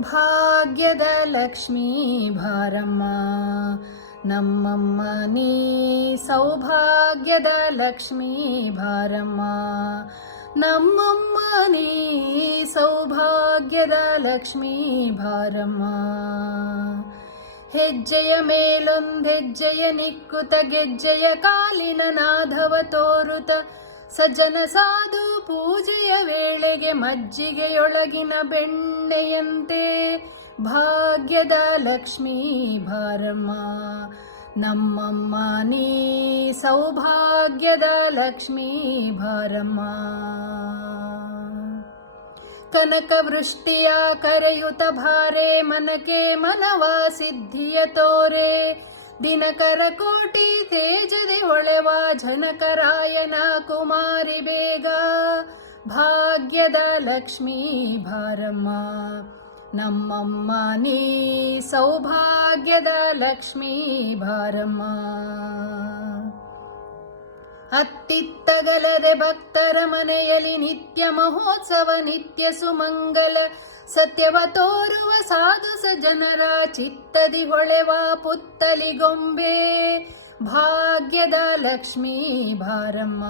ಭಾಗ್ಯದ ಲಕ್ಷ್ಮೀ ಭಾರಮ್ಮ, ನಮ್ಮಮ್ಮ ನೀ ಸೌಭಾಗ್ಯದ ಲಕ್ಷ್ಮೀ ಭಾರಮ್ಮ, ನಮ್ಮಮ್ಮ ನೀ ಸೌಭಾಗ್ಯದ ಲಕ್ಷ್ಮೀ ಭಾರಮ್ಮ. ಹೆಜ್ಜೆಯ ಮೇಲೊಂದೆಜ್ಜೆಯ ನಿಕ್ಕುತ ಗೆಜ್ಜೆಯ ಕಾಲಿನ ನಾಧವ ತೋರುತ ಸಜ್ಜನ ಸಾಧು ಪೂಜೆಯ ವೇಳೆಗೆ ಮಜ್ಜಿಗೆಯೊಳಗಿನ ಬೆಣ್ಣೆಯಂತೆ ಭಾಗ್ಯದ ಲಕ್ಷ್ಮೀ ಭಾರಮ್ಮ ನಮ್ಮಮ್ಮ ನೀ ಸೌಭಾಗ್ಯದ ಲಕ್ಷ್ಮೀ ಭಾರಮ್ಮ ಕನಕ ವೃಷ್ಟಿಯ ಕರೆಯುತ ಭಾರೆ ಮನಕೆ ಮನವ ಸಿದ್ಧಿಯ ತೋರೆ ದಿನಕರ ಕೋಟಿ ತೇಜದಿ ಹೊಳೆವ ಜನಕರಾಯನ ಕುಮಾರಿ ಬೇಗ ಭಾಗ್ಯದ ಲಕ್ಷ್ಮೀ ಭಾರಮ್ಮ, ನಮ್ಮಮ್ಮ ನೀ ಸೌಭಾಗ್ಯದ ಲಕ್ಷ್ಮೀ ಭಾರಮ್ಮ. ಅತ್ತಿತ್ತಗಲದೆ ಭಕ್ತರ ಮನೆಯಲ್ಲಿ ನಿತ್ಯ ಮಹೋತ್ಸವ, ನಿತ್ಯ ಸುಮಂಗಲ, ಸತ್ಯವ ತೋರುವ ಸಾಧು ಸಜನರ ಚಿತ್ತದಿ ಹೊಳೆವ ಪುತ್ತಲಿ ಗೊಂಬೆ, ಭಾಗ್ಯದ ಲಕ್ಷ್ಮೀ ಭಾರಮ್ಮ.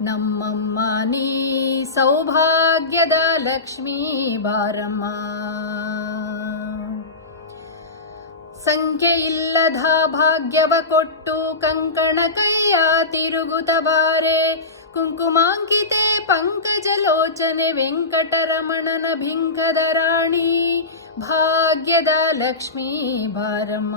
ನಮ್ಮಮ್ಮ, ನೀ ಸೌಭಾಗ್ಯದ ಲಕ್ಷ್ಮೀ ಬಾರಮ್ಮ. ಸಂಖ್ಯೆ ಇಲ್ಲದ ಭಾಗ್ಯವ ಕೊಟ್ಟು ಕಂಕಣ ಕೈಯ ತಿರುಗುತ ಬಾರೆ. ಕುಂಕುಮಾಂಕಿತೆ ಪಂಕಜಲೋಚನೆ ವೆಂಕಟರಮಣನ ಭಿಂಕದ ರಾಣಿ. ಭಾಗ್ಯದ ಲಕ್ಷ್ಮೀ ಭಾರಮ್ಮ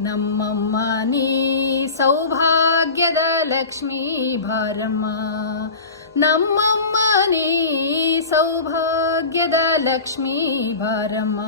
ನಮ್ಮಮ್ಮ ನೀ ಸೌಭಾಗ್ಯದ ಲಕ್ಷ್ಮೀ ಭಾರಮ್ಮ. ನಮ್ಮಮ್ಮ ನೀ ಸೌಭಾಗ್ಯದ ಲಕ್ಷ್ಮೀ ಭಾರಮ್ಮ.